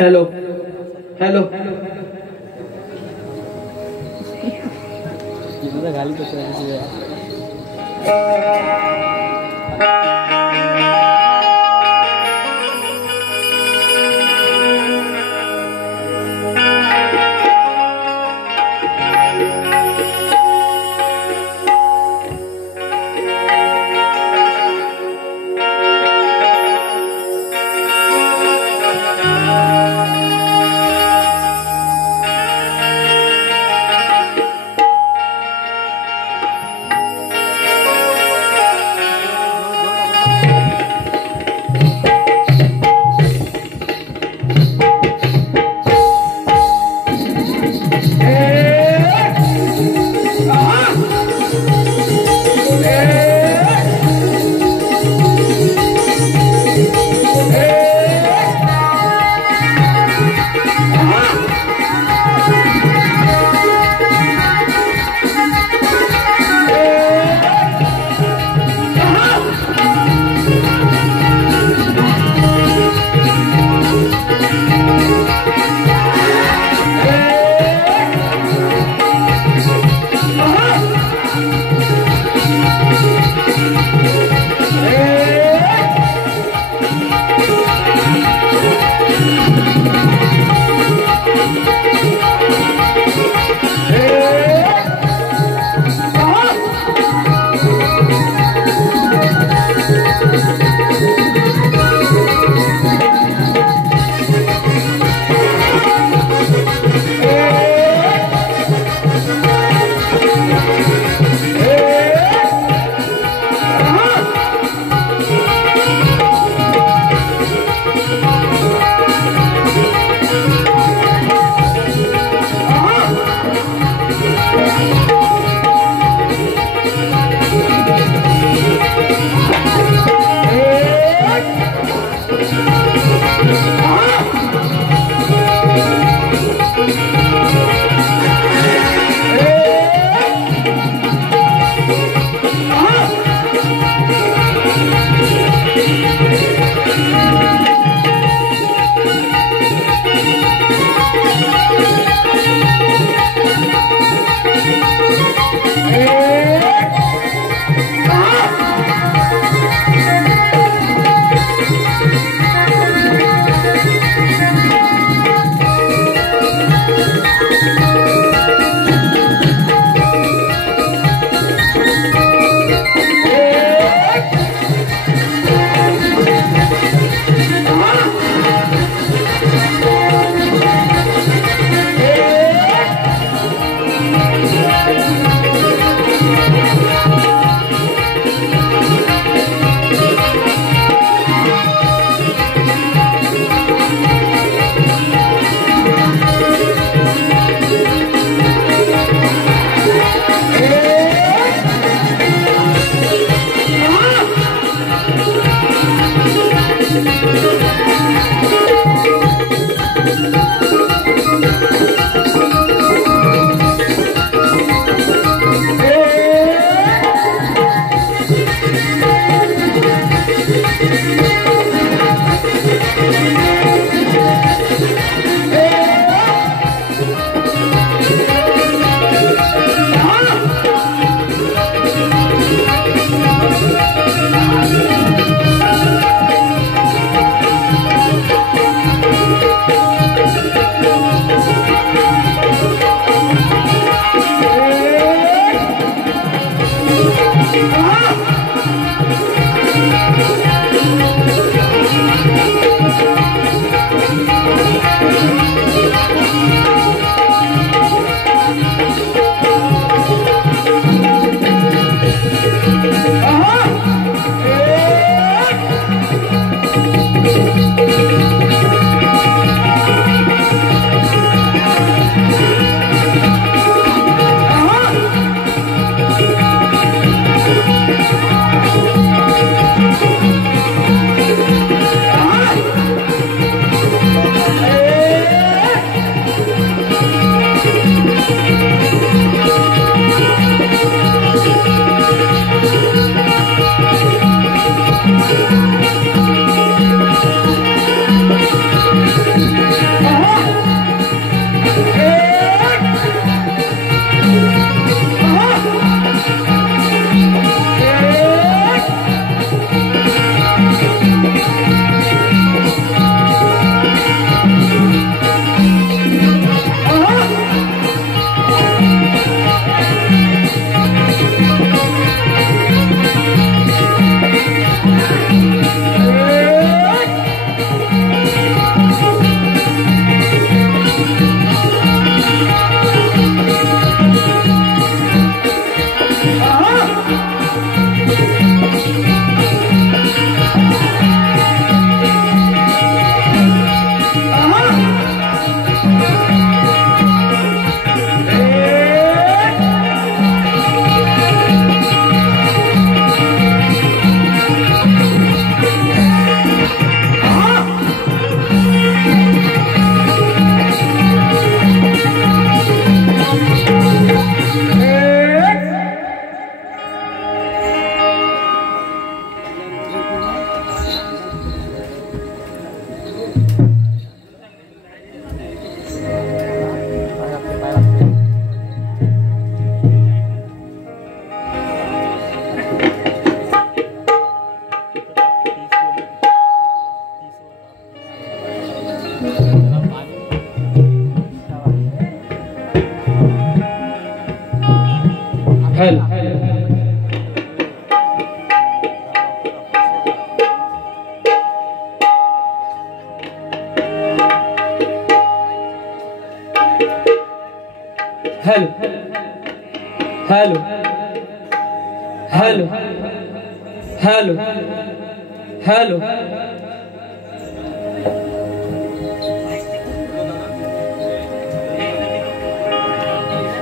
Hello hello घाली कसं hello hello hello hello hello hello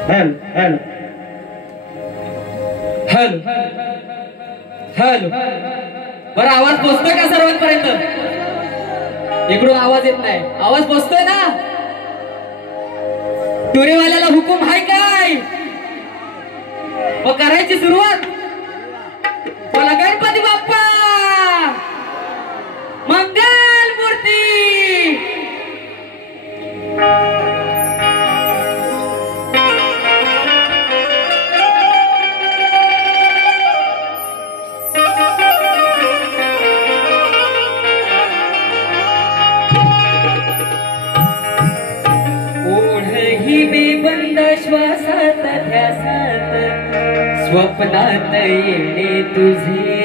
hello hello hello बरं आवाज पोहोचतोय का सर्वांपर्यंत? इकडून आवाज येत नाही. आवाज पोहोचतोय ना? टुरीवाल्याला हुकूम हाय काय? मग करायची सुरुवात. बोला गणपती बाप्पा मंगल मूर्ती. बेबंद श्वासात ध्यासात स्वप्नात येणे तुझे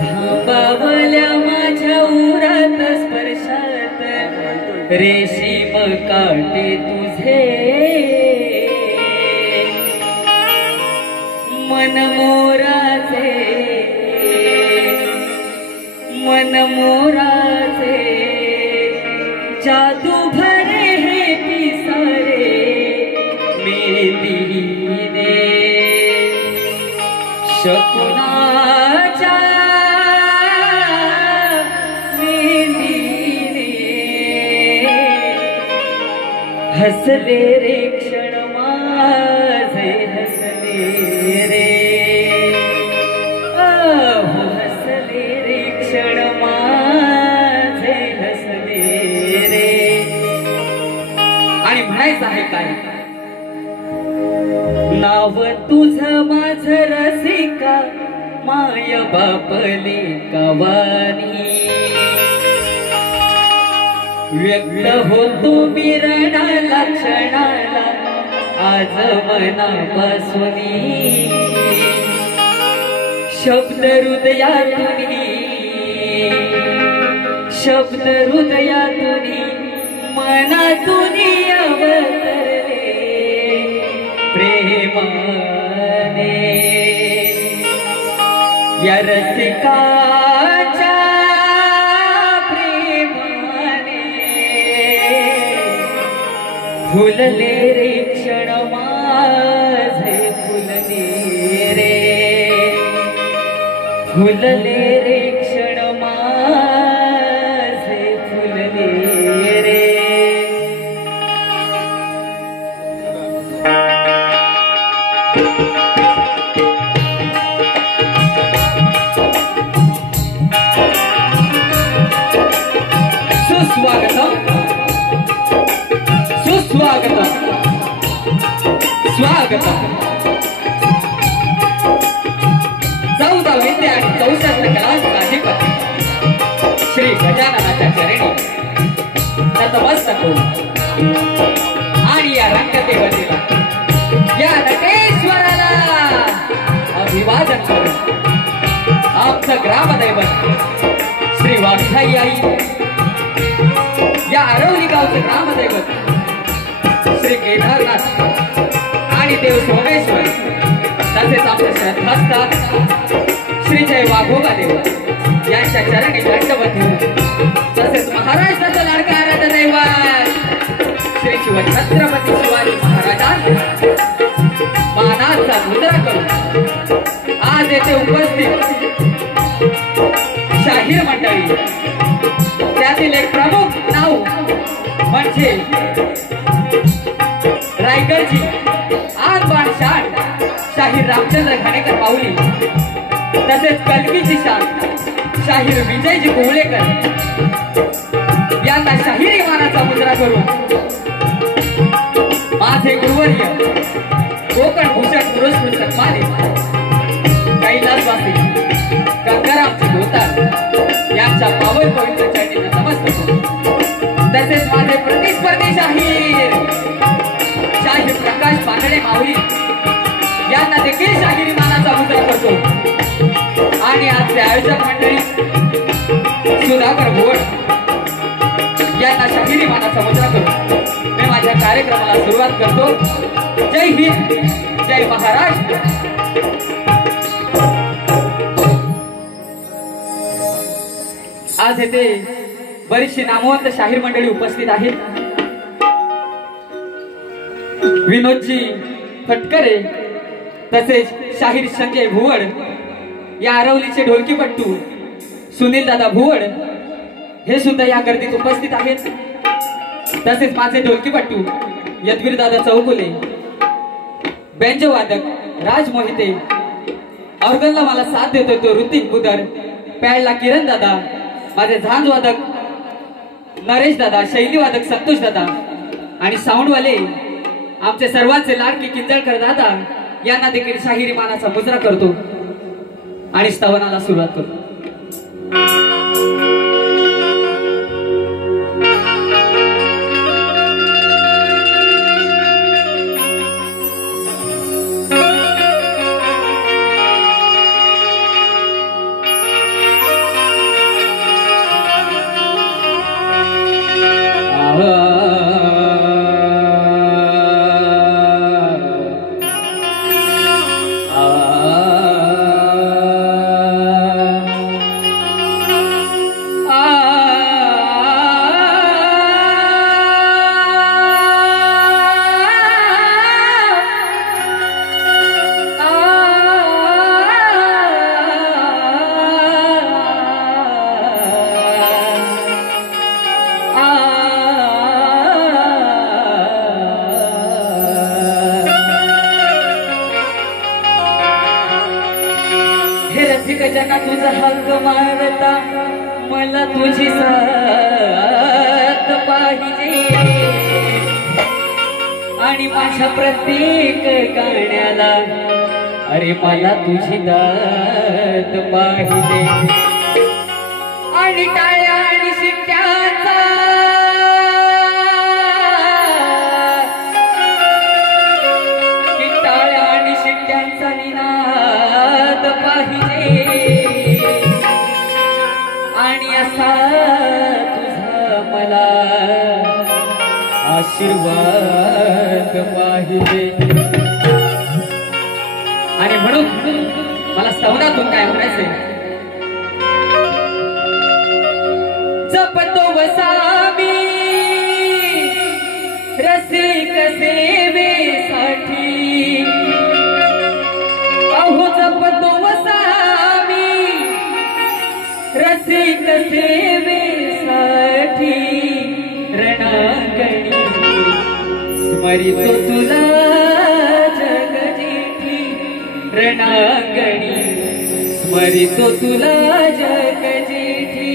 थांबावल्या माझ्या उरात स्पर्शात रेशीम काटे तुझे मनमोराचे जादू भरे हे पिसारे मेंदीने शकुनाच्या मेंदीने हसले रे क्षण माझे हसले रे हसले रे क्षण माझे हसले आणि म्हणायचं आहे काय? नाव तुझं माझ रसिका माय बापले कवानी व्यक्त होतो मिरणाला क्षणाला आज मनापासूनी शब्द हृदयातूनी मनातून अवतरले प्रेमाने या रसिकाच्या प्रेमाने फुलले रे क्षण माझे फुलले रे क्षण माझे फुलले रे. सुस्वागतम स्वागतम. 14 विद्या आणि 64 कलांचा अधिपती श्री गजाननाच्या चरणी नतमस्तक होऊन आणि या रंगदेवतेला या नटेश्वराला अभिवादन करून आमचं ग्रामदैवत श्री वाघाई आई या आरवली गावचं ग्रामदैवत श्री केदारनाथ आणि देव सोमेश्वर तसेच आमच्या श्रद्धास्थान श्री जय वाघोबा देव यांच्या चरणी दंडवत घेऊन तसेच महाराष्ट्राचं लाडका आराध्य दैवत श्री शिवछत्रपती शिवाजी महाराजांना मानाचा मुद्रा करून आज येथे उपस्थित शाहीर मंडळी त्यातील एक प्रमुख नाव म्हणजे रायगडची आन बाण शान शाहीर रामचंद्र घाणेकर माऊली तसेच कलकीची शान शाहीर विजयजी कुवळेकर यांना शाहिरी मानाचा मुद्रा करून माझे गुरुवर्य कोकण भूषण पुरस्कृत सन्मानित कैलासवासी गंगारामजी धोतार यांच्या पावन पवित्र चरणी नमस्कार. तसेच माझे प्रतिस्पर्धी शाहीर प्रकाश मंडळी माऊली यांना देखील शाहिरी मानाचा मुद्रा करतो आणि आजचे आयोजक मंडळी सुधाकर भोवड यांना शाहिरी मानाचा मुद्रा करतो मी माझ्या कार्यक्रमाला सुरुवात करतो। जय हिंद, जय महाराष्ट्र। आज येथे बरीचशी नामवंत शाहीर मंडळी उपस्थित आहेत। विनोदजी फटकरे तसेच शाहीर संजय भुवड, या आरवलीचे ढोलकीपट्टू सुनील दादा भुवड हे सुद्धा या गर्दीत उपस्थित आहेत। तसेच माझे ढोलकीपट्टू यदवीर दादा चौगुले, बेंजो वादक राज मोहिते, ऑर्गनला मला साथ देतोय तो ऋतिक बुदर, पॅडला किरण दादा, माझे झांज वादक नरेश दादा, शैली वादक संतोष दादा आणि साऊंडवाले आमचे सर्वांचे लाडके किंजळकर दादा यांना देखील शाहिरी मानाचा मुजरा करतो आणि स्तवनाला सुरुवात करतो। जना तुझा हक मारता मला तुझी साथ पाहिजे आणि माझ्या प्रत्येक गाण्याला अरे मला तुझी दात पाहिजे आणि टाळ्या आणि शिट्ट्यांचा टाळ्या आणि शिट्ट्यांचा निनाद पाहिजे आणि असा तुझा मला आशीर्वाद पाहिजे। आणि म्हणून मला स्तवनातून काय म्हणायचे, जपतो वसामी रसिक सेवेसाठी, अहो जपतो वसामी रसिक सेवेसाठी, रणांगणी स्मरितो तुला जगजेठी, रणांगणी स्मरितो तुला जगजेठी।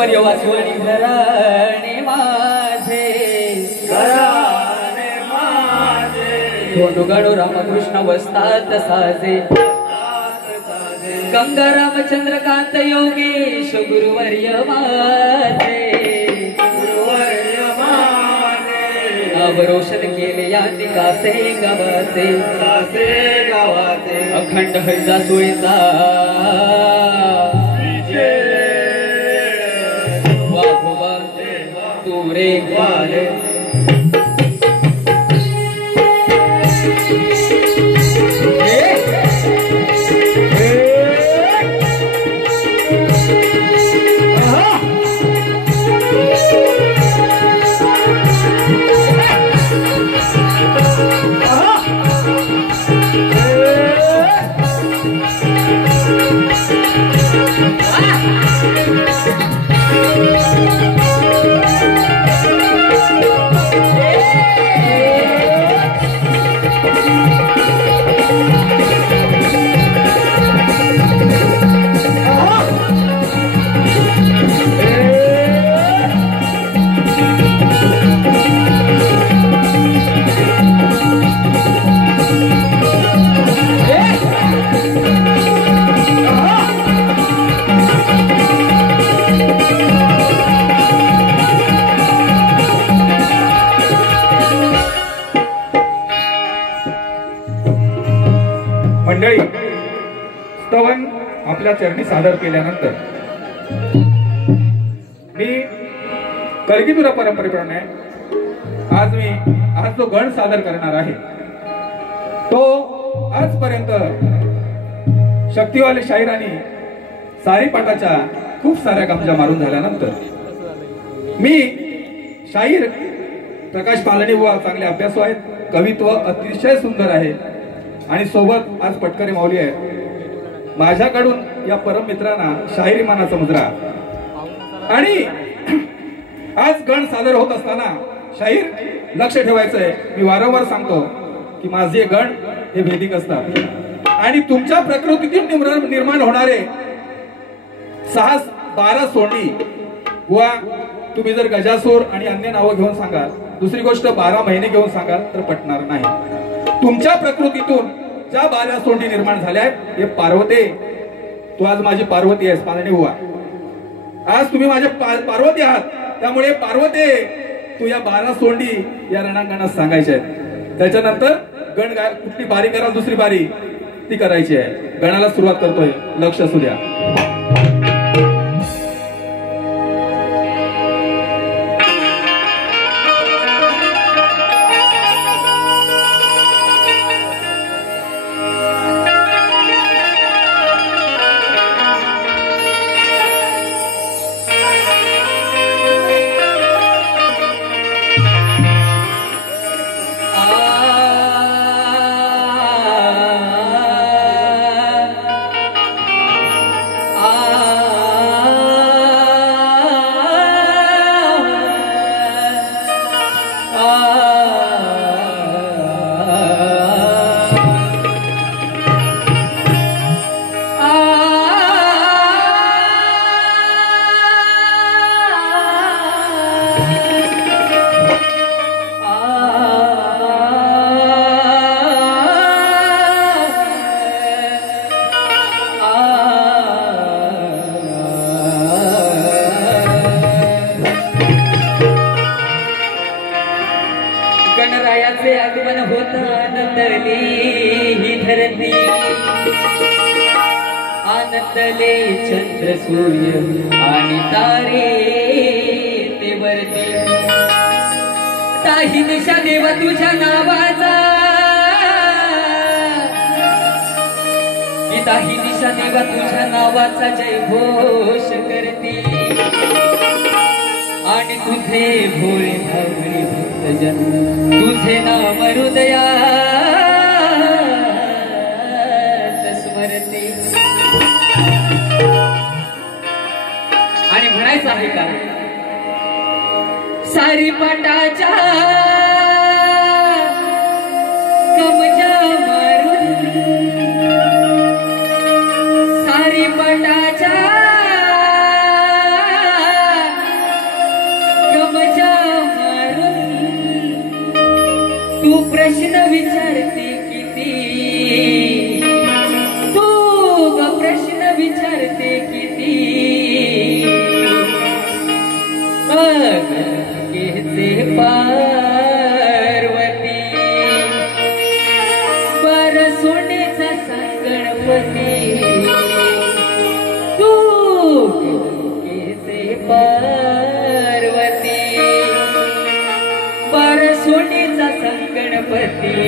गुरुवर वासवणी घराणे माझे गणू रामकृष्ण वस्तात साजे गंगा रामचंद्रकांत योगेश गुरुवर्य माझे रोशन केले यांनी कासे गावाचे अखंड हरिदा सोयीचा वाघोबा तू रे वाले मंडळी स्तवन आपल्या चरणी सादर केल्यानंतर मी कलगीधर परंपरेप्रमाणे आज जो गण सादर करणार आहे तो आजपर्यंत शक्तिवाले शाहिरांनी सारीपाटाच्या खूप साऱ्या गमजा मारून झाल्यानंतर मी शाहीर प्रकाश पालणी बुवा चांगले अभ्यासू आहेत, कवित्व अतिशय सुंदर आहे आणि सोबत आज पटकरी माऊली आहे. माझ्याकडून या परम मित्रांना शाहिरी मानाचा मुद्रा आणि आज गण सादर होत असताना शाहीर लक्ष ठेवायचंय. मी वारंवार सांगतो की माझे गण हे वेदिक असतात आणि तुमच्या प्रकृतीतून निर्माण होणारे 6-12 सोंडी बुवा तुम्ही जर गजासूर आणि अन्य नावं घेऊन सांगाल, दुसरी गोष्ट 12 महिने घेऊन सांगाल तर पटणार नाही. तुमच्या प्रकृतीतून ज्या 12 सोंडी निर्माण झाल्या आहेत हे पार्वती, तू आज माझी पार्वती आहेस पालणी बुवा, आज तुम्ही माझे पार्वती आहात. त्यामुळे पार्वती तू या 12 सोंडी या रणांगणात सांगायच्या आहेत. त्याच्यानंतर गण कुठली बारी करा, दुसरी बारी ती करायची आहे. गणाला सुरुवात करतोय, लक्ष असू द्या. गणरायाचे आगमन होत आनंदले ही धरती, आनंदले चंद्र सूर्य आणि तारे ते वरती. ताही दिशा देवा तुझ्या नावाचा, की ताही दिशा देवा तुझ्या नावाचा जय घोष करती. आणि तुझे भोळे भावळे भक्तजन तुझे नाम हृदयात स्मरते. आणि म्हणायचं आहे का, सारीपाटाच्या कमजा मारून, सारीपाटाच्या प्रश्न विचारते किती, तू ग प्रश्न विचारते किती, गंगेचे पार्वती बर सोनेचा गणपती, तू गंगेचे पार्वती बर सोनेचा गणपती।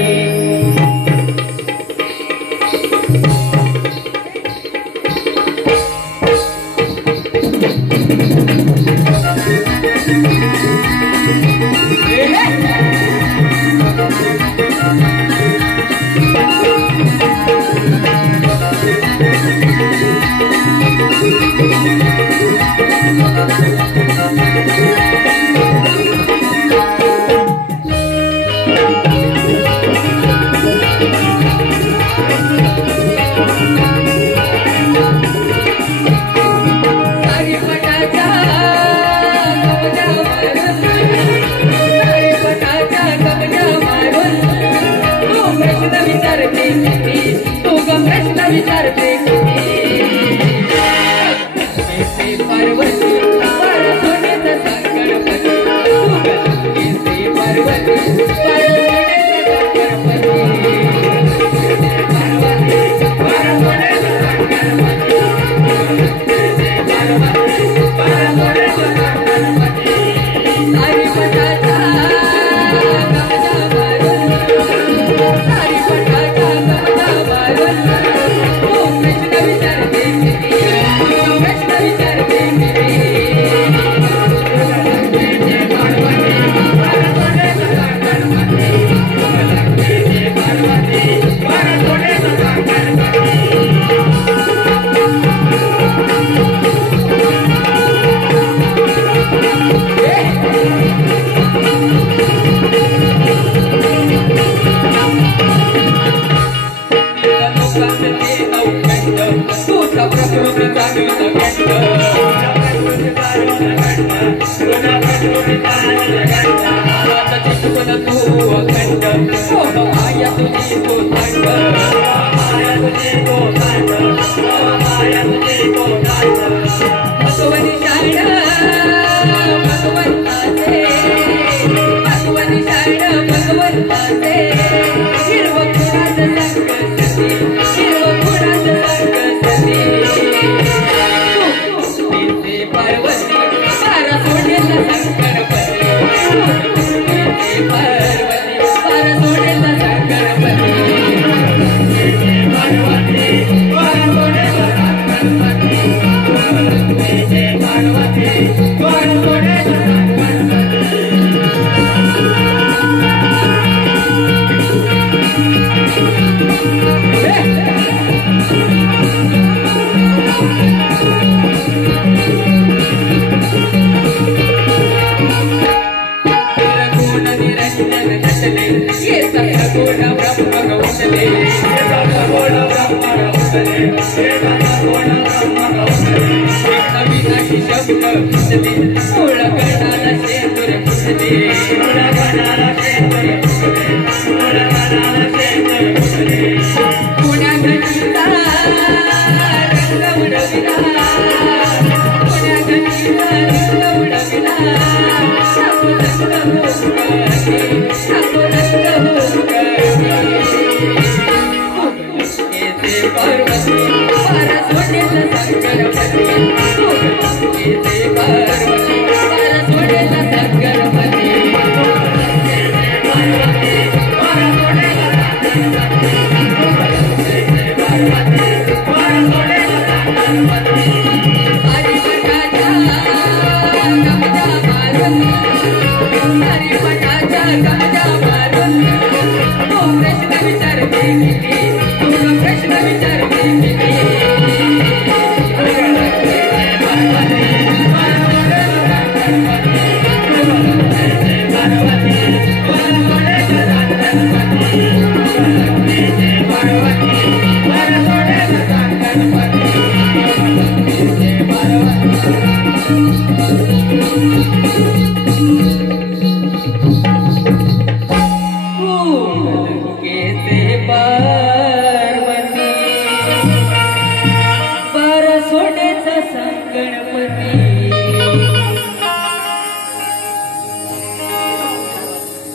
पार्वती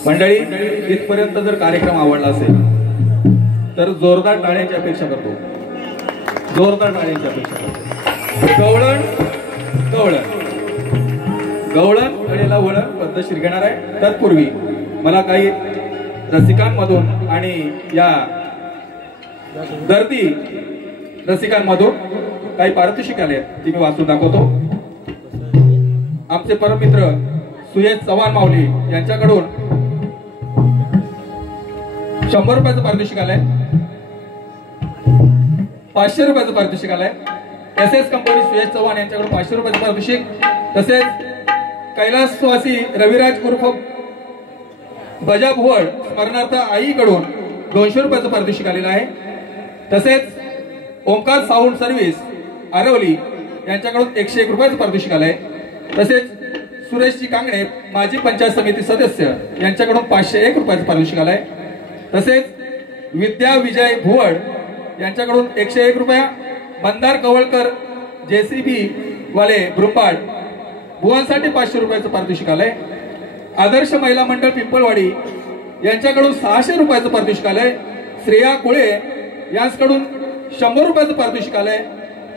मंडळी, इथपर्यंत जर कार्यक्रम आवडला असेल तर जोरदार टाळ्यांची अपेक्षा करतो. जोरदार टाळ्यांची अपेक्षा करतो. गवळण गवळण गवळण कडेला वळण पद्धतशीर घेणार आहे. तत्पूर्वी मला काही रसिकांमधून आणि या दर्दी रसिकांमधून काही पारितोषिक आले ती मी वाचून दाखवतो. आमचे परममित्र सुयश चव्हाण माऊली यांच्याकडून 100 रुपयाचं पारितोषिक आलंय. 500 रुपयाचं पारितोषिक आलंय. एसएस कंपनी सुयश चव्हाण यांच्याकडून 500 रुपयाचं पारितोषिक. तसेच कैलासवासी रविराज उर्फ बजा भुवड स्मरणार्थ आईकडून 200 रुपयाचं पारितोषिक आलेलं आहे. तसेच ओंकार साऊंड सर्व्हिस आरवली यांच्याकडून 101 रुपयाचं पारितोषिक आलंय. तसेच सुरेशजी कांगणे माजी पंचायत समिती सदस्य यांच्याकडून 501 रुपयाचं पारितोषिक आलंय. तसेच विद्या विजय भुवड यांच्याकडून 101 रुपया. मंदार कवळकर जेसीबी वाले ब्रुंबाड बुवांसाठी 500 रुपयाचं पारितोषिक आलंय. आदर्श महिला मंडळ पिंपळवाडी यांच्याकडून 600 रुपयाचं पारितोषिक आलंय. श्रेया कुळे यांच्याकडून 100 रुपयाचं पारितोषिक आलंय.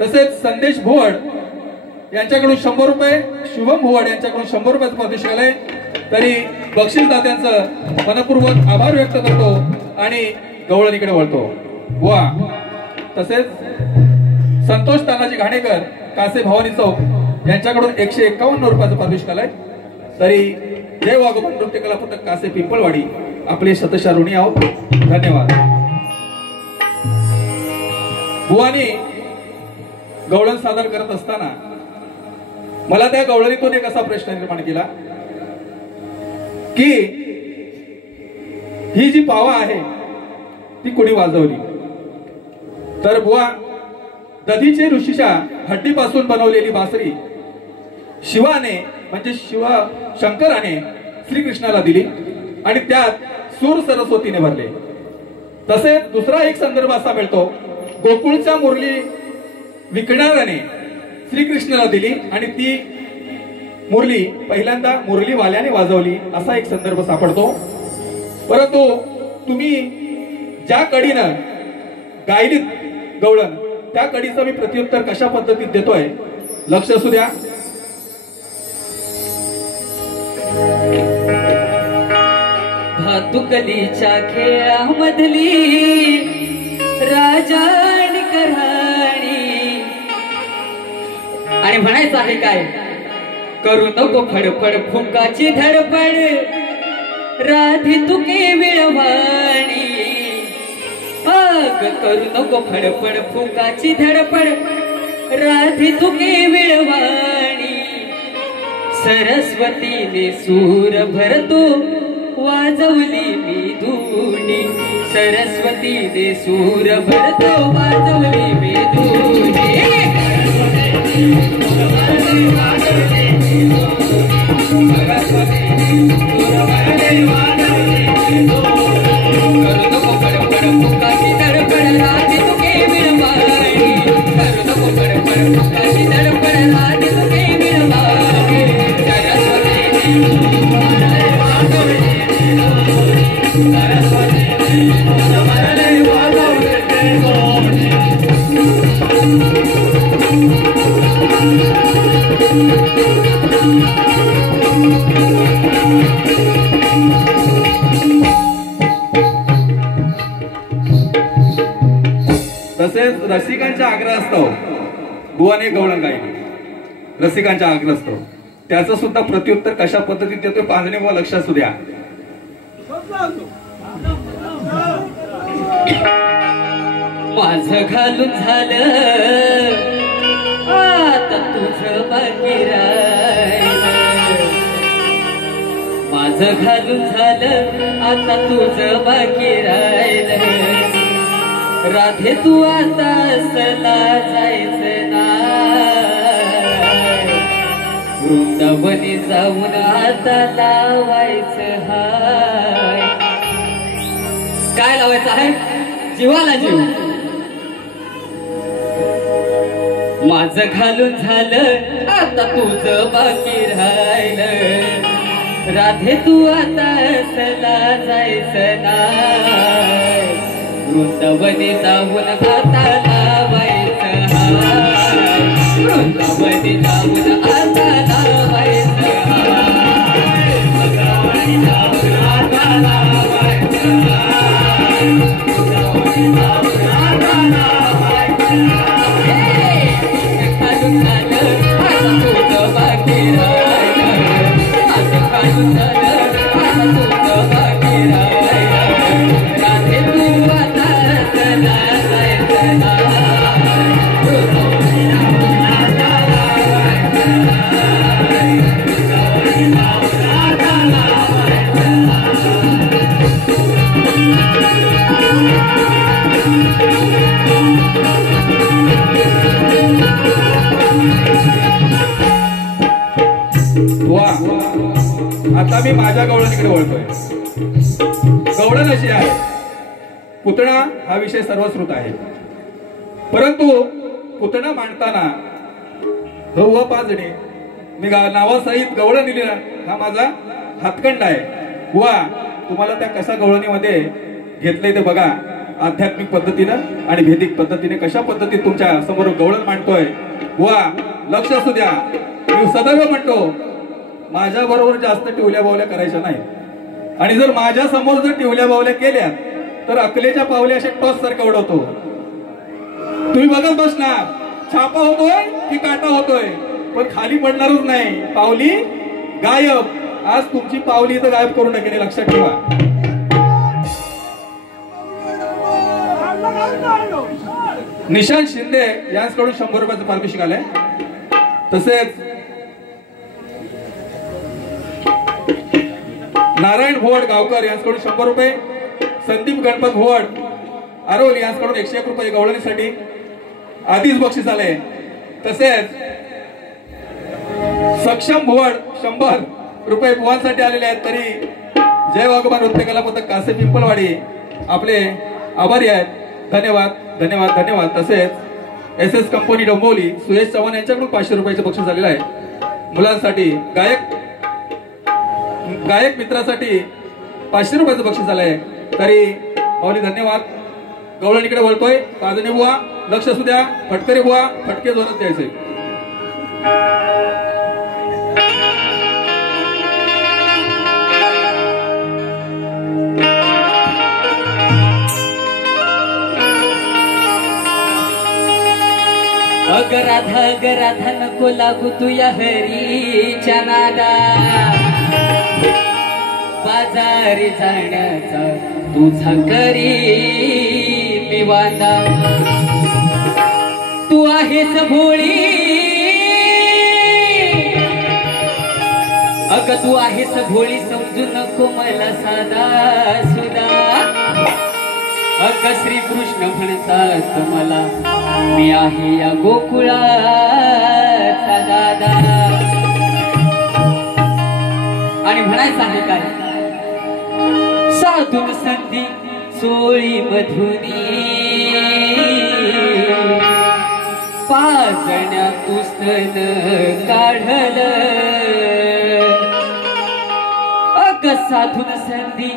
तसेच संदेश भुवड यांच्याकडून 100 रुपये. शुभम भुवड यांच्याकडून 100 रुपयाचं पारितोषिक आलंय. तरी बक्षीसदात्यांचं मनपूर्वक आभार व्यक्त करतो आणि गवळणीकडे वळतो. वा तसेच संतोष तानाजी घाणेकर कासे भवानी चौक यांच्याकडून 151 रुपयाचं पारितोषिक आलंय. तरी जय वाघोबा नृत्य कला पथक कासे पिंपळवाडी आपले शतशः ऋणी आहोत. धन्यवाद. बुवानी गवळण सादर करत असताना मला त्या गवळणीतून एक असा प्रश्न निर्माण केला की ही जी पावा आहे ती कोणी वाजवली. तर बुवा दधीचे ऋषीच्या हड्डीपासून बनवलेली बासरी शिवाने म्हणजे शंकराने श्रीकृष्णाला दिली आणि त्यात सूर सरस्वतीने भरले. तसेच दुसरा एक संदर्भ असा मिळतो, गोकुळच्या मुरली विकणाऱ्याने श्रीकृष्णाला दिली आणि ती मुरली पहिल्यांदा मुरलीवाल्याने वाजवली असा एक संदर्भ सापडतो. परंतु तुम्ही ज्या कडीनं गायलीत गवळण त्या कडीचं मी प्रत्युत्तर कशा पद्धतीत देतोय लक्ष असू द्या. भातुकलीच्या खेळामधली राजा आणि कऱ्हाणी आणि म्हणायचं आहे काय, करू नको फडफड फुंकाची धडपड राधी तुके विळवाणी. करू नको फडफड फुंकाची धडपड राधी तुके विळवाणी. सरस्वतीने सूर भरतो वाजवली मी धुनी. सरस्वतीने सूर भरतो वाजवली मी धुनी. करू नको फडफड फुंकाची धडपड राधी तुके विळवाणी. करू नको फडफड फुंकाची धडपड राधी तुके विळवाणी. तसेच रसिकांच्या आग्रहास्तव बुवाने गवळण गायली. रसिकांच्या आग्रहास्तव त्याचं सुद्धा प्रत्युत्तर कशा पद्धतीत देतोय पाहणे व लक्ष असू द्या. माझं घालून झालं आता तुझं बाकी राहिलं. माझं घालून झालं आता तुझं बाकी राहिलं. राधे तू आता असला जायचं ना वृंदावनी जाऊन आता लावायचं हाय. काय लावायचं आहे? जीवाला जीव. माझं घालून झालं आता तुझं बाकी राहिलं. राधे तू आता असला जायचं नाय, वृंदावनी जाऊन आता लावायचं हाय, वृंदावनी जाऊन आता लावायचं हाय, वृंदावनी जाऊन आता लावायचं हाय, वृंदावनी जाऊन आता लावायचं हाय. खालून झालं आता तुझं बाकी राहिलं, खालून झालं आता तुझं बाकी राहिलं. राधे तू आता असला जायचं नाय, वृंदावनी जाऊन आता लावायचं हाय, वृंदावनी जाऊन आता लावायचं वा. आता मी माझ्या गवळणीकडे वळतोय. गवळण अशी आहे, पुतणा हा विषय सर्वश्रुत आहे, परंतु पुतणा मांडताना व पाजणे मी नावासहित गवळण दिलेला हा माझा हातखंड आहे. वा, तुम्हाला त्या कशा गवळणीमध्ये घेतलंय ते बघा. आध्यात्मिक पद्धतीनं आणि भेदिक पद्धतीने कशा पद्धतीत तुमच्या समोर गवळण मांडतोय. वा, लक्ष असू द्या. मी सदैव म्हणतो माझ्या बरोबर जास्त टिवल्या बावल्या करायच्या नाही, आणि जर माझ्या समोर जर टिवल्या बावल्या केल्या तर अकलेच्या पावल्या अशा टॉस सारखा उडवतो. तुम्ही बघत बसणार छापा होतोय की काटा होतोय, पण खाली पडणारच नाही. पावली गायब. आज तुमची पावली इथं गायब करून टाकेल, लक्षात ठेवा. निशांत शिंदे यांच्याकडून 100 रुपयाचं पारितोषिक आलंय. तसेच नारायण भोवड गावकर यांच्याकडून 100 रुपये, संदीप गणपत भोवड आरोल यांच्याकडून 101 रुपये गवळणीसाठी आधीच बक्षीस आले. तसेच सक्षम भोवड 100 रुपये बुवांसाठी आलेले आहेत. तरी जय वाघोबा नृत्य कला पथक कासे पिंपलवाडी आपले आभारी आहेत. धन्यवाद धन्यवाद धन्यवाद. तसेच S S company Dombivli Suyash Chavan यांच्याकडून 500 रुपयाचे बक्षीस झालेलं आहे. मुलांसाठी गायक मित्रासाठी 500 रुपयाचं बक्षीस झालंय. तरी माऊली धन्यवाद. गवळणीकडे वळतोय. पाजणे बुवा लक्ष असू द्या. फटकरी बुवा फटके जोरात द्यायचे. अग राधा नको लागू तू या हरीच्या नादा, बाजारी जाण्याचा तुझा करी मी वादा. तू आहेस भोळी, अग तू आहेस भोळी, समजू नको मला साधा सुदा. अग श्रीकृष्ण म्हणतात मला, मी आहे या गोकुळाचा दादा. आणि म्हणायचं आहे काय, साधून संधी चोळी मधुनी, पाजण्यात स्तन काढलं. अग साधून संधी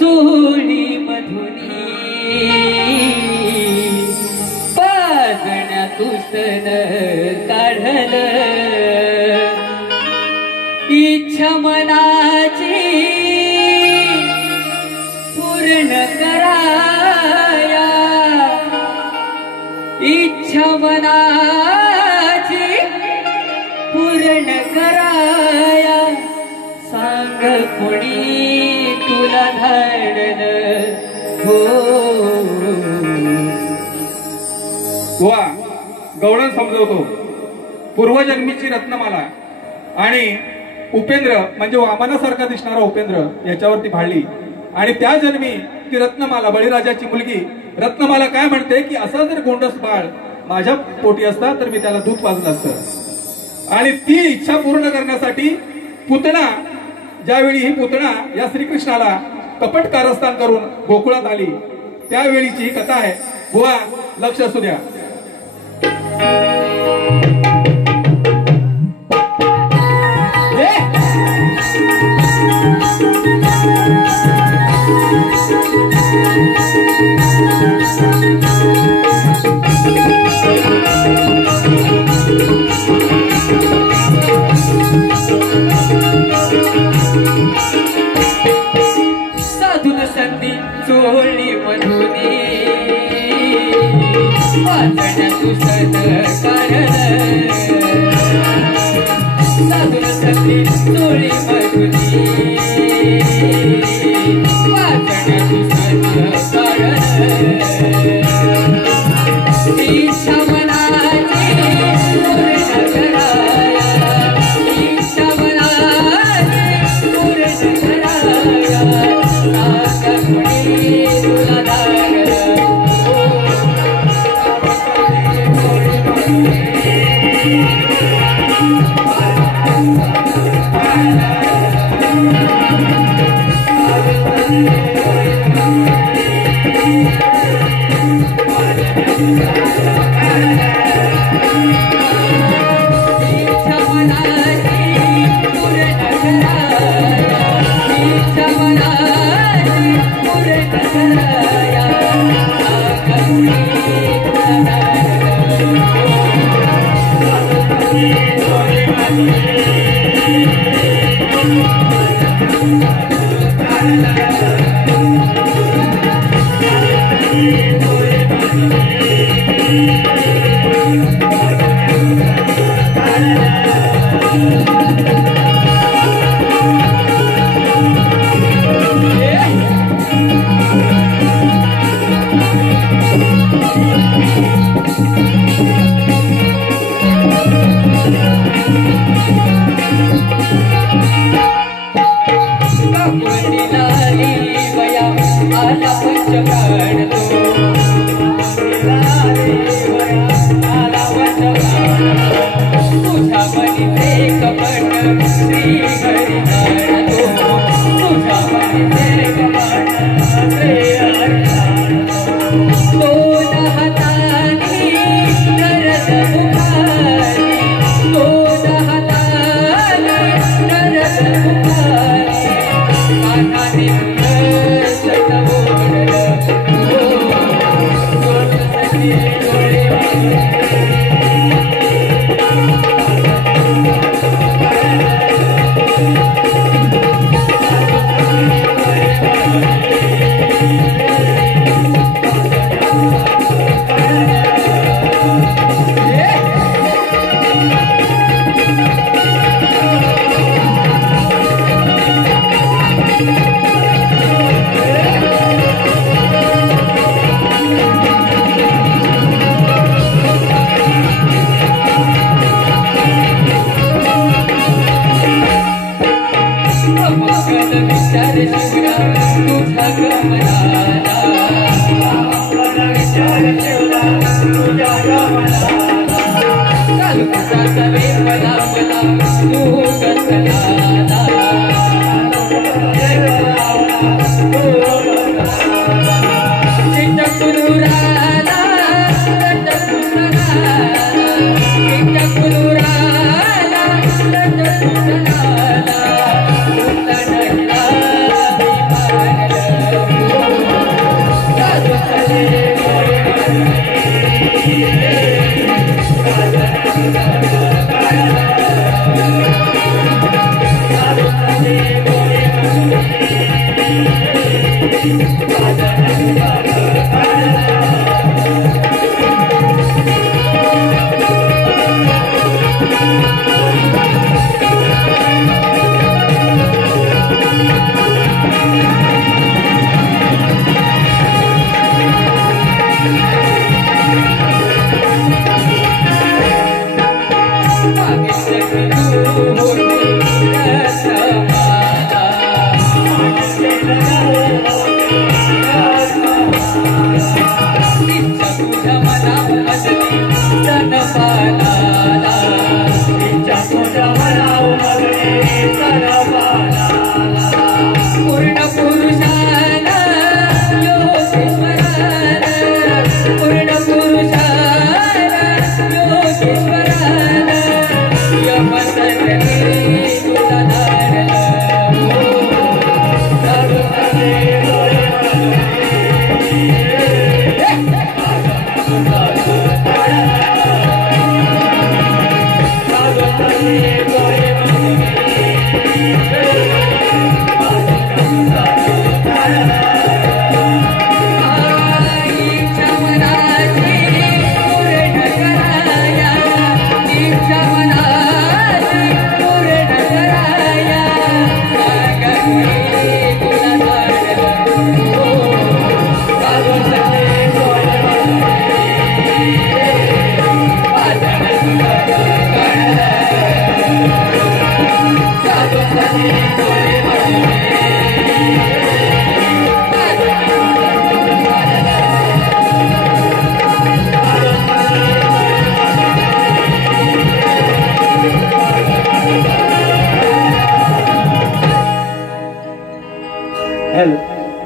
चोळी मधुनी, पाजण्यात स्तन काढलं. इच्छा मनाची पूर्ण कराया, इच्छा मनाची पूर्ण कराया. सांग कोणी तुला धाडलं हो. वा, गवळण समजवतो. पूर्वजन्मीची रत्नमाला आणि उपेंद्र म्हणजे वामनासारखा दिसणारा उपेंद्र याच्यावरती भाळली. आणि त्या जन्मी ती रत्नमाला, बळीराजाची मुलगी रत्नमाला काय म्हणते की असा जर गोंडस बाळ माझ्या पोटी असता तर मी त्याला दूध पाजलं असतं. आणि ती इच्छा पूर्ण करण्यासाठी पुतना, ज्यावेळी ही पुतना या श्रीकृष्णाला कपट कारस्थान करून गोकुळात आली, त्यावेळीची ही कथा आहे. बुवा लक्ष असू द्या. तुझं कारण साधून सगळी चोळी मधुरी वाचन तुझं कारण इच्छा मनाची पूर्ण कराया इच्छा मनाची पूर्ण कराया साखरपुडी तुला दार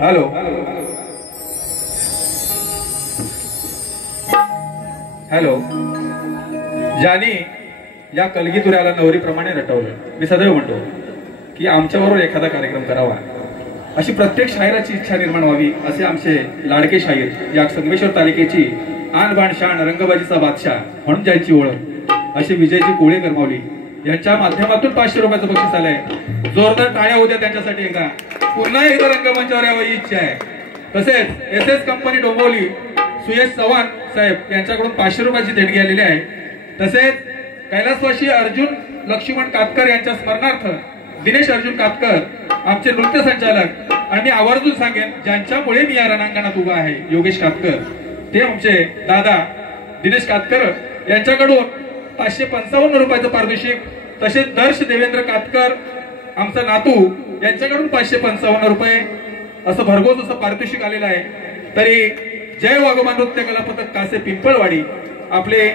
हॅलो हॅलो. ज्याने या कलगीतुऱ्याला नवरीप्रमाणे रटवलं, मी सदैव म्हणतो की आमच्याबरोबर एखादा कार्यक्रम करावा, अशी प्रत्येक शायराची इच्छा निर्माण व्हावी, असे आमचे लाडके शाहीर या संगमेश्वर तालुक्याची आन बाण शान रंगबाजीचा बादशाह म्हणून ज्यांची ओळख असे विजयजी कोळेकर माऊली यांच्या माध्यमातून 500 रुपयाचं बक्षीस आलंय. जोरदार टाळ्या होत्या त्यांच्यासाठी. एकदा पुन्हा एकदा रंगमंचावर यावं ही इच्छा आहे. तसेच SS कंपनी डोंबिवली सुयश चव्हाण साहेब यांच्याकडून 500 रुपयाची देणगी आलेली आहे. तसेच कैलासवासी अर्जुन लक्ष्मण कातकर यांच्या स्मरणार्थ दिनेश अर्जुन कातकर आमचे नृत्य संचालक, आणि मी आवर्जून सांगेन ज्यांच्यामुळे मी या रणांगणात उभा आहे, योगेश कातकर, ते आमचे दादा दिनेश कातकर यांच्याकडून 555 रुपयाचं पारितोषिक. तसेच दर्श देवेंद्र कातकर आमचा नातू यांच्याकडून 555 रुपये असं भरघोस असं पारितोषिक आलेलं आहे. तरी जय वाघोबा नृत्य कला पथक कासे पिंपळवाडी आपले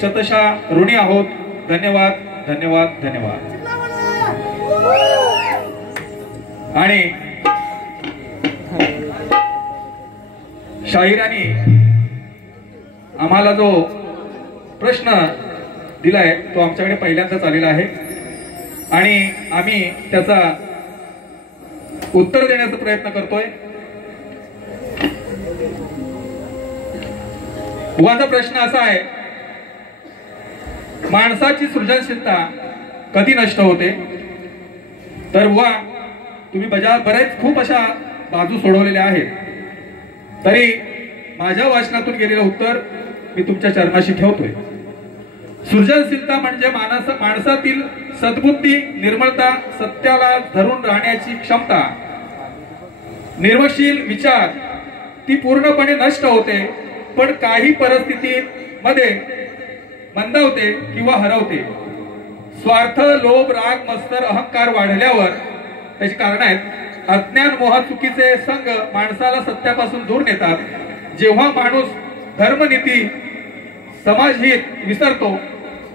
शतशः ऋणी आहोत. धन्यवाद धन्यवाद धन्यवाद. आणि शाहिरांनी आम्हाला जो प्रश्न दिलाय तो आमच्याकडे पहिल्यांदाच आलेला आहे आणि आम्ही त्याचा उत्तर देण्याचा प्रयत्न करतोय. माझा प्रश्न असा आहे, माणसाची सृजनशीलता कधी नष्ट होते? तर तुम्ही बऱ्याच खूप अशा बाजू सोडवलेल्या आहेत, तरी माझ्या वाचनातून गेलेलं उत्तर मी तुमच्या चरणाशी ठेवतोय. सृजनशीलता म्हणजे माणसातील सद्बुद्धी, निर्मळता, सत्याला धरून राहण्याची क्षमता, निर्मशील विचार ती पूर्णपणे नष्ट होते, पण काही परिस्थितीमध्ये मंदावते किंवा हरवते. स्वार्थ, लोभ, राग, मत्सर, अहंकार वाढल्यावर त्याची कारण आहेत. अज्ञान, मोह, चुकीचे संग माणसाला सत्यापासून दूर नेतात. जेव्हा माणूस धर्मनीती, समाजहित विसरतो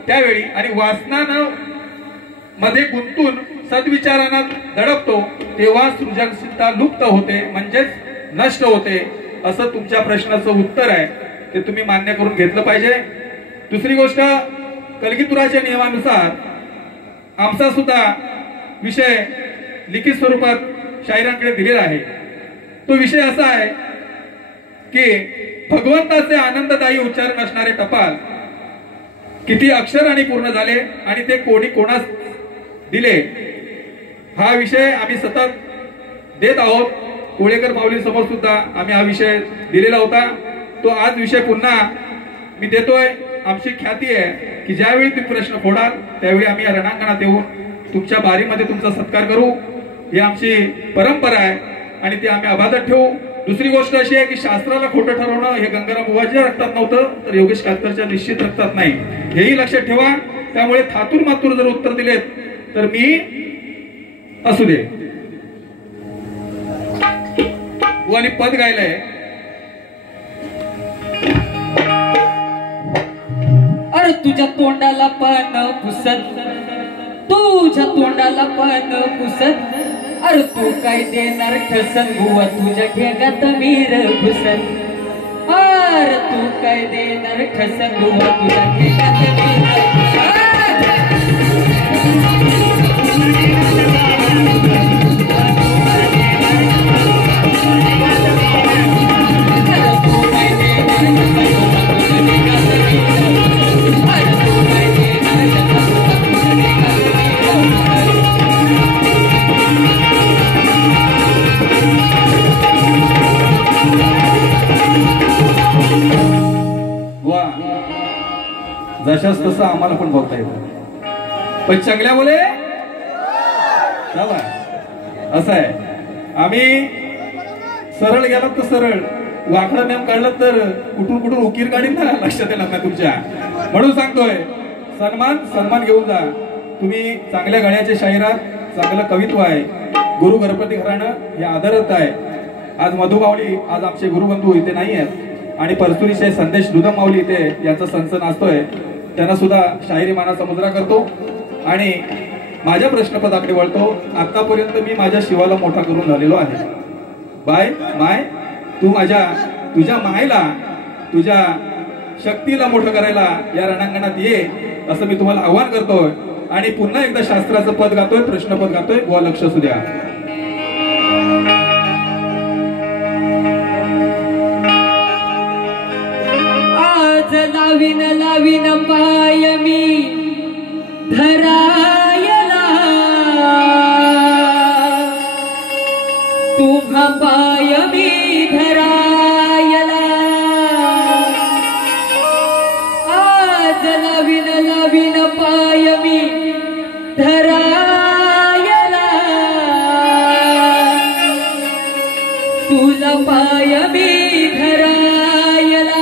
त्यावेळी आणि वासनानं मध्ये गुंतून सद्विचारांना दडपतो, तेव्हा सृजनशीलता लुप्त होते, म्हणजेच नष्ट होते. असं तुमच्या प्रश्नाचं उत्तर आहे, ते तुम्ही मान्य करून घेतलं पाहिजे. दुसरी गोष्ट, कलगीतुराच्या नियमानुसार आमचा सुद्धा विषय लिखित स्वरूपात शाहिरांकडे दिलेला आहे. तो विषय असा आहे की भगवंताचे आनंददायी उच्चारण असणारे टपाल किती अक्षरांनी पूर्ण झाले आणि ते कोणी कोणास दिले, हा विषय आम्ही सतत देत आहोत. कोळेकर माऊली समोर सुद्धा आम्ही हा विषय दिलेला होता. तो आज विषय पुन्हा मी देतोय. आमची ख्याती आहे की ज्यावेळी तुम्ही प्रश्न फोडाल त्यावेळी आम्ही या रणांगणात येऊन तुमच्या बारीमध्ये तुमचा सत्कार करू. ही आमची परंपरा आहे आणि ते आम्ही अबाधत ठेवू. दुसरी गोष्ट अशी आहे की शास्त्राला खोटं ठरवणं हे गंगाराम बुवाच्या रक्तात नव्हतं, तर योगेश कातकरच्या निश्चित रक्तात नाही, हेही लक्षात ठेवा. त्यामुळे थातूर मातूर जर उत्तर दिलेत तर मी असू दे. आणि पद गायलंय, अरे तुझ्या तोंडाला पान पुसत, तुझ्या तोंडाला पान पुसत, अरे तू काय देणार ठसन बुवा तुझ्या ठेंगात मीर घुसत. अरे तू काय देणार ठसन बुवा तुझ्या ठेंगात मीर घुसत. जशाच तसं आम्हाला पण बघता येतं, पण चांगल्या बोले असं आहे. आम्ही सरळ गेलात तर सरळ, वाकडं नेम काढलं तर कुठून कुठून उकीर काढीन ना, लक्षात येणार नाही तुमच्या. म्हणून सांगतोय, सन्मान घेऊन जा. तुम्ही चांगल्या गाण्याचे शाहिरात, चांगलं कवित्व आहे. गुरु गणपती घराणं हे आदरत आहे. आज मधु माऊली, आज आमचे गुरुबंधू इथे नाही आहेत आणि परसुरीचे संदेश दुदम माऊली इथे यांचा सणसण असतोय. त्यांना सुद्धा शाहिरी मानाचा मुजरा करतो आणि माझ्या प्रश्नपदाकडे वळतो. आतापर्यंत मी माझ्या शिवाला मोठा करून झालेलो आहे. बाय माय तू तुझ्या मायला तुझ्या शक्तीला मोठं करायला या रणांगणात ये असं मी तुम्हाला आवाहन करतोय आणि पुन्हा एकदा शास्त्राचं पद गातोय, प्रश्नपद गातोय. बुवा लक्ष असू द्या. आज लावीन लावीन पाय मी धरायला, तुम्हा पाय मी धरायला. आज लावीन लावीन पाय मी धरायला, तुला पाय मी धरायला.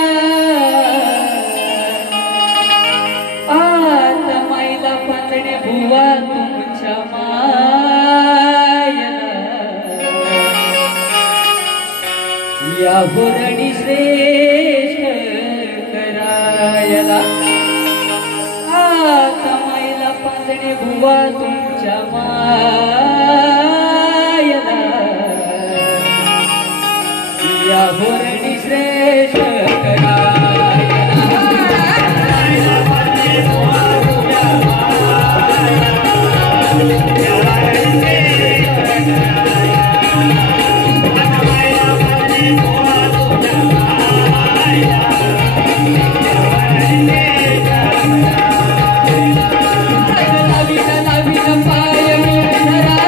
आता माईला पाचणे बुवा तुमच्या मायला, या हुरणी श्रेष्ठ करायला. आता माईला पाचणे बुवा तुमच्या मायला, या हुरणी श्रेष्ठ करायला. लावीन पाय मी धरायला,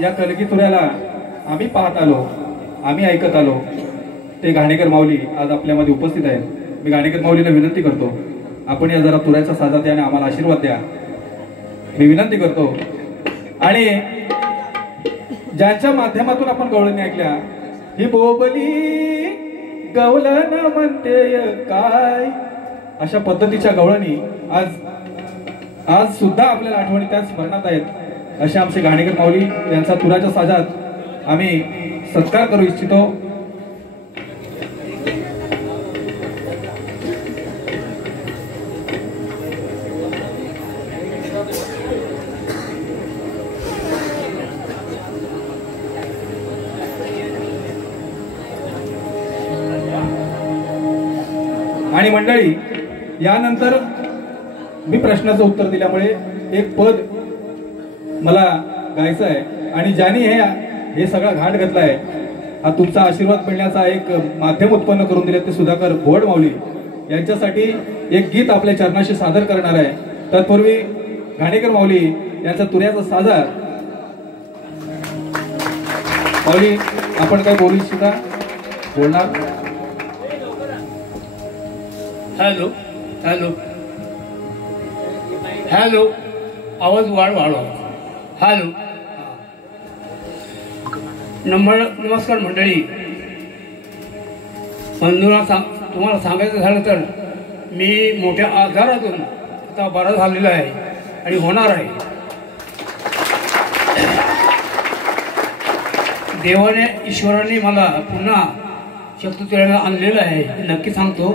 या कलगीतुऱ्याला आम्ही पाहत आलो, आम्ही ऐकत आलो, ते घाणेकर माऊली आज आपल्यामध्ये उपस्थित आहेत. मी घाणेकर माऊलीला विनंती करतो, आपण या जरा तुऱ्याचा साजा द्या आणि आम्हाला आशीर्वाद द्या, मी विनंती करतो. आणि ज्यांच्या माध्यमातून आपण गवळणी ऐकल्या, ही बोबली गवलन म्हणते काय, अशा पद्धतीच्या गवळणी आज सुद्धा आपल्याला आठवणी त्याच स्मरणात आहेत. असे आमचे घाणेकर माऊली यांचा तुराच्या साजात आम्ही सत्कार करू इच्छितो. आणि मंडळी, यानंतर मी प्रश्नाचं उत्तर दिल्यामुळे एक पद मला गायचं आहे, आणि ज्यांनी हे सगळा घाट घातलाय, हा तुमचा आशीर्वाद मिळण्याचा एक माध्यम उत्पन्न करून दिले, ते सुधाकर भोड माऊली यांच्यासाठी एक गीत आपल्या चरणाशी सादर करणार आहे. तत्पूर्वी घाणेकर माऊली यांचा तुऱ्याचा साजा. माऊली, आपण काय बोलू इच्छिता? बोलणार? हॅलो हॅलो हॅलो, आवाज वाढवा. हॅलो, नमस्कार मंडळी. तुम्हाला सांगायचं झालं तर मी मोठ्या आजारातून आता बरा झालेला आहे आणि होणार आहे. देवाने, ईश्वराने मला पुन्हा शक्तीला आणलेलं आहे, नक्की सांगतो.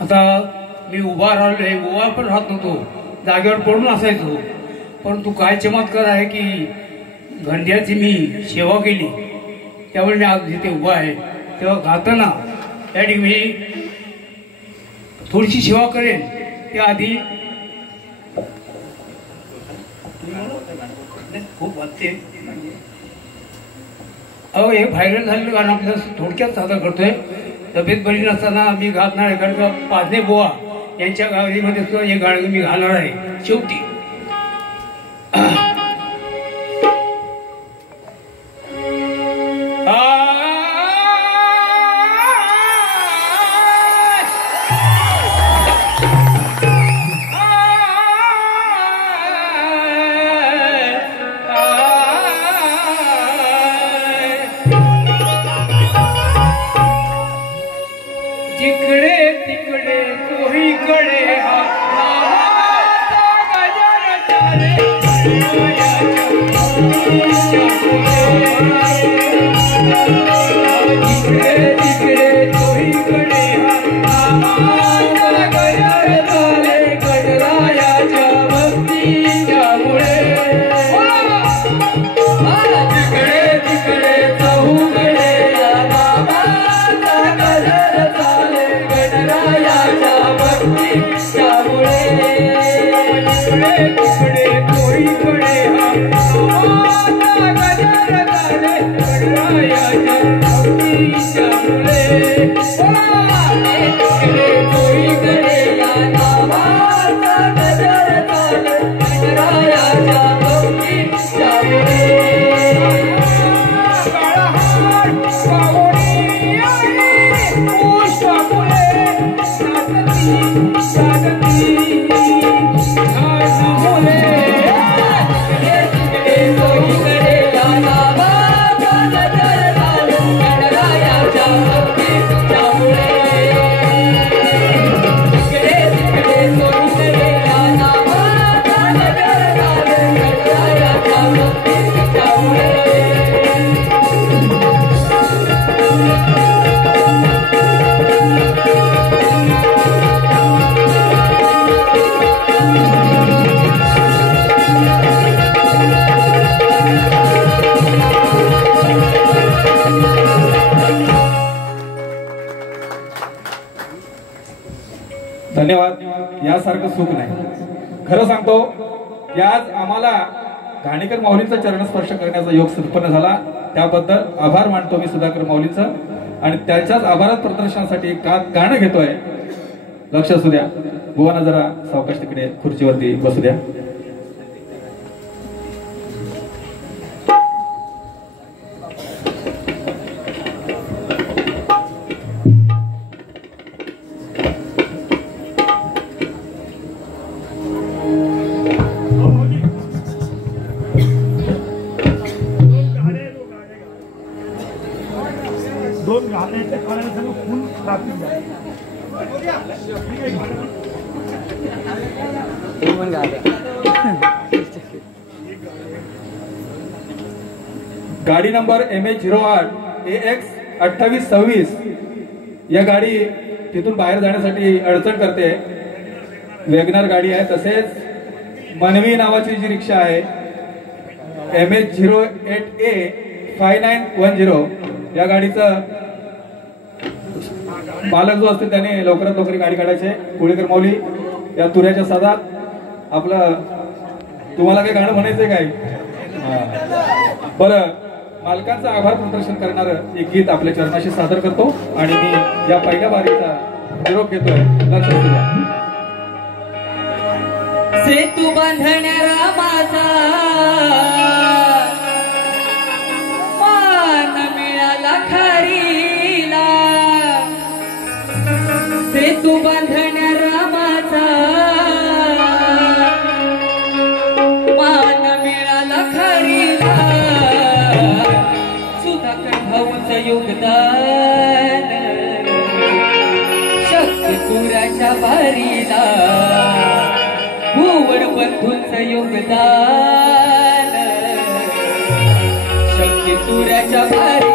आता मी उभा राहिलोय, उभा पण राहत नव्हतो, जागेवर पडून असायचो. परंतु काय चमत्कार आहे की घंट्याची मी सेवा केली, त्यामुळे मी आज जिथे उभा आहे. तेव्हा गाताना त्या ठिकाणी मी थोडीशी सेवा करेन. त्याआधी खूप वाटते. हे व्हायरल झालेलं गाणं आपल्याला थोडक्यात सादर करतोय. तब्येत बरी नसताना मी गात नाही, कारण का पाजने बुवा यांच्या गाडीमध्ये सुद्धा हे गाणं मी घालणार आहे. शेवटी गणरायाच्या भक्तीच्या मुळे धन्यवाद. यासारखं सुख नाही. खरं सांगतो की आज आम्हाला घाणेकर माऊलींचा चरणस्पर्श करण्याचा योग संपन्न झाला. त्याबद्दल आभार मानतो मी सुधाकर माऊलींचं. आणि त्याच्याच आभारात प्रदर्शनासाठी एक गाणं घेतोय. लक्ष असू द्या. बुवांना जरा सावकाश तिकडे खुर्चीवरती बसू द्या. दोन घालायचे करायचं फुल ट्रॅफिक आहे. गाडी नंबर MH08 AX 2826 या गाडी तिथून बाहेर जाण्यासाठी अडचण करते. वेगनर गाडी आहे. तसेच मनवी नावाची जी रिक्षा आहे MH08A 5910 या गाडीचं मालक जो असतो त्याने लवकरात लवकर गाडी काढायची. कुळेकर माऊली या तुऱ्याच्या साधात आपलं तुम्हाला काही गाणं म्हणायचंय काय? बरं, मालकांचा आभार प्रदर्शन करणार एक गीत आपल्या चरणाशी सादर करतो आणि मी या पहिल्या बारीचा निरोप घेतोय. लक्षात द्या. सेतू बांधण्या रामाचा मान मिळाला खारीला. सेतू बांधण्या रामाचा मान मिळाला खारीला. सुधाकर भाऊचं योगदान शक्ती तुराच्या बारीला. भुवड बंधूंचं योगदान शक्ती तुऱ्याच्या बारीला.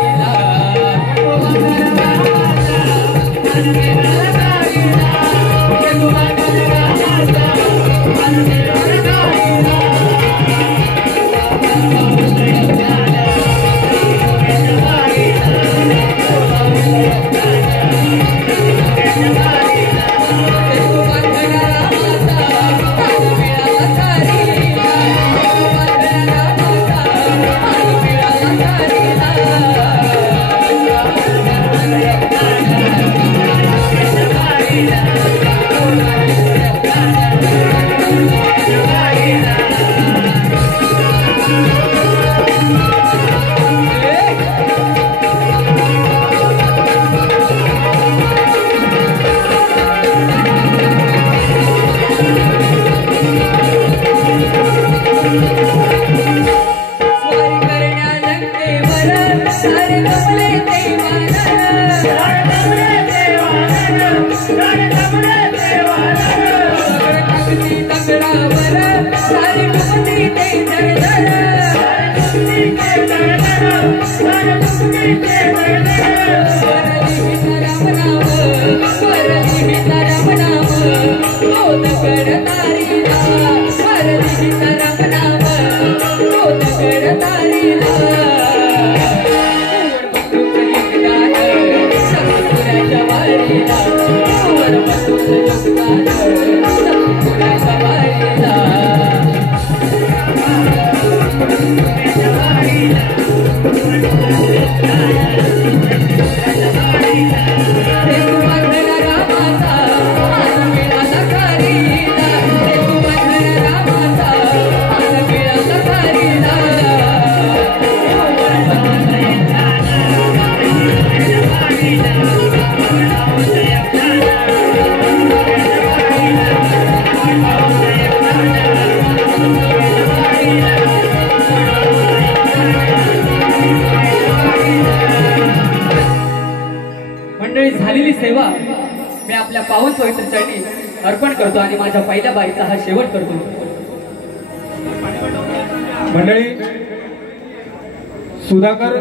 झालेली सेवा मी आपल्या पावन पवित्र चरणी अर्पण करतो आणि माझ्या पहिल्या बारीचा हा शेवट करतो. मंडळी, सुधाकर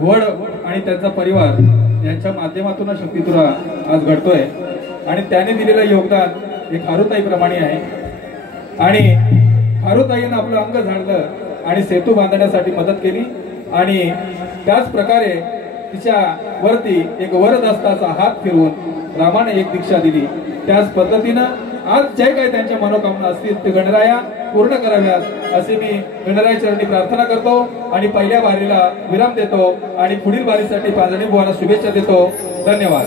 वड आणि त्यांचा परिवार यांच्या माध्यमातून शक्तितुरा आज घडतोय आणि त्याने दिलेलं योगदान एक हारुताईप्रमाणे आहे. आणि हारुताईनं आपलं अंग झाडलं आणि सेतू बांधण्यासाठी मदत केली आणि त्याच प्रकारे तिच्या वरती एक वरदहस्ताचा हात फिरवून रामाने एक दीक्षा दिली, त्याच पद्धतीनं आज जे काही त्यांच्या मनोकामना असतील ते गणराया पूर्ण कराव्यात असे मी गणराय चरणी प्रार्थना करतो आणि पहिल्या बारीला विराम देतो आणि पुढील बारीसाठी पाजणी बुवांना शुभेच्छा देतो. धन्यवाद.